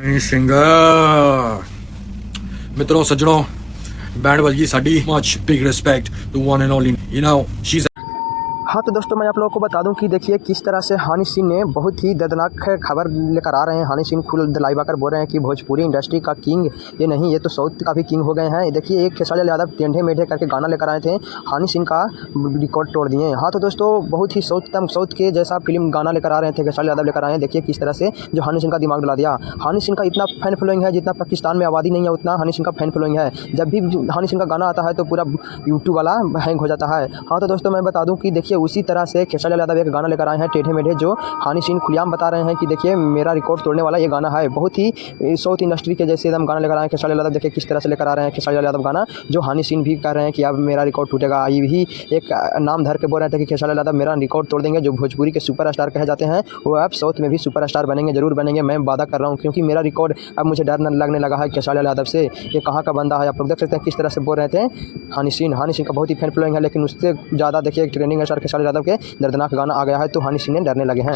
Singer मित्रों सज्जनों band बज गई साडी much big respect to one and only you know she is. हाँ तो दोस्तों मैं आप लोगों को बता दूं कि देखिए किस तरह से हनी सिंह ने बहुत ही दर्दनाक खबर लेकर आ रहे हैं। हनी सिंह खुद लाइव आकर बोल रहे हैं कि भोजपुरी इंडस्ट्री का किंग ये नहीं, ये तो साउथ का भी किंग हो गए हैं। देखिए एक खेसारी लाल यादव टेढ़े मेढ़े करके गाना लेकर आए थे, हनी सिंह का रिकॉर्ड तोड़ दिए। हाँ तो दोस्तों बहुत ही साउथ के जैसा फिल्म गाना लेकर आ रहे थे, खेसारी लाल यादव लेकर आए हैं। देखिए किस तरह से जो हनी सिंह का दिमाग डुला दिया। हनी सिंह का इतना फैन फॉलोइंग है जितना पाकिस्तान में आबादी नहीं है उतना हनी सिंह का फैन फॉलोइंग है। जब भी हनी सिंह का गाना आता है तो पूरा यूट्यूब वाला हैंग हो जाता है। हाँ तो दोस्तों मैं बता दूं कि देखिए उसी तरह से खेसारी लाल यादव एक गाना लेकर आए हैं टेढ़े मेढ़े, जो हनी सिंह खुलेआम बता रहे हैं कि देखिए मेरा रिकॉर्ड तोड़ने वाला ये गाना है। बहुत ही साउथ इंडस्ट्री के जैसे एकदम गाना लेकर आए हैं खेसारी लाल यादव। देखिए किस तरह से लेकर आ रहे हैं खेसारी लाल यादव गाना, जो हनी सिंह भी कह रहे हैं कि अब मेरा रिकॉर्ड टूटेगा। ये भी एक नाम धर के बोल रहे थे कि खेसारी लाल यादव मेरा रिकॉर्ड तोड़ देंगे। जो भोजपुरी के सुपरस्टार कहे जाते हैं वो अब साउथ में भी सुपरस्टार बनेंगे, जरूर बनेंगे। मैं वादा कर रहा हूँ क्योंकि मेरा रिकॉर्ड अब मुझे डर लगने लगा है खेसारी लाल यादव से। ये कहाँ का बंदा है, आप लोग देख सकते हैं किस तरह से बोल रहे थे हनी सिंह का बहुत ही फैन फॉलोइंग है, लेकिन उससे ज़्यादा देखिए ट्रेंडिंग स्टार खेसारी लाल यादव के दर्दनाक गाना आ गया है तो हनी सिंह ने डरने लगे हैं।